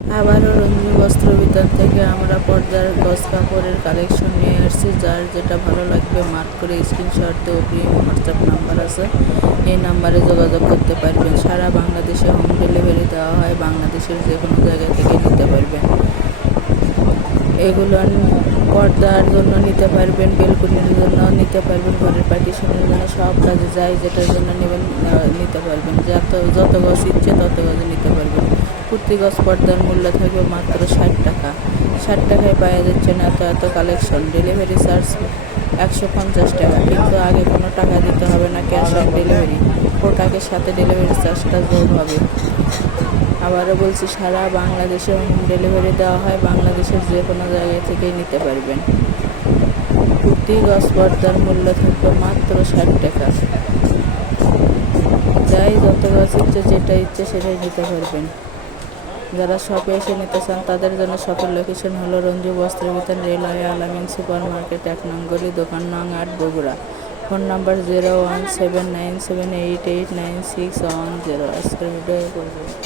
আবারও রঞ্জু বস্ত্র বিতান থেকে আমরা পর্দার গজ কাপড়ের কালেকশন নিয়ে আসছি। যার যেটা ভালো লাগবে মার্ক করে স্ক্রিনশট দিয়ে অগ্রিম হোয়াটসঅ্যাপ নাম্বার আছে, এই নাম্বারে যোগাযোগ করতে পারবেন। সারা বাংলাদেশে হোম ডেলিভারি দেওয়া হয়, বাংলাদেশের যে কোনো জায়গা থেকে নিতে পারবেন। এগুলো পর্দার জন্য নিতে পারবেন, বেলকুনির জন্য নিতে পারবেন, ঘরের পার্টিশনের জন্য, সব কাজে যাই যেটার জন্য নেবেন নিতে পারবেন। যত গজ ইচ্ছে তত গজে নিতে পারবেন। প্রতি গজ পর্দার মূল্য থাকবে মাত্র 60 টাকা। 60 টাকায় পাওয়া যাচ্ছে না এত কালেকশন। ডেলিভারি চার্জ 150 টাকা, কিন্তু আগে কোনো টাকা দিতে হবে না, ক্যাশ অন ডেলিভারি। প্রোডাক্টের সাথে ডেলিভারি চার্জটা যোগ হবে। আবারও বলছি, সারা বাংলাদেশে হোম ডেলিভারি দেওয়া হয়, বাংলাদেশের যে কোনো জায়গা থেকেই নিতে পারবেন। প্রতি গজ পর্দার মূল্য থাকবে মাত্র 60 টাকা। যাই যত গজ ইচ্ছে, যেটা ইচ্ছে সেটাই নিতে পারবেন। যারা শপে এসে নিতে চান তাদের জন্য শপের লোকেশন হলো রঞ্জু বস্ত্র বিতান, রেলওয়ে আলামিন সুপার মার্কেট, 1 নং গলি, দোকান নং 8, বগুড়া। Phone number 017978896110। আজকের ভিডিও পর্যন্ত।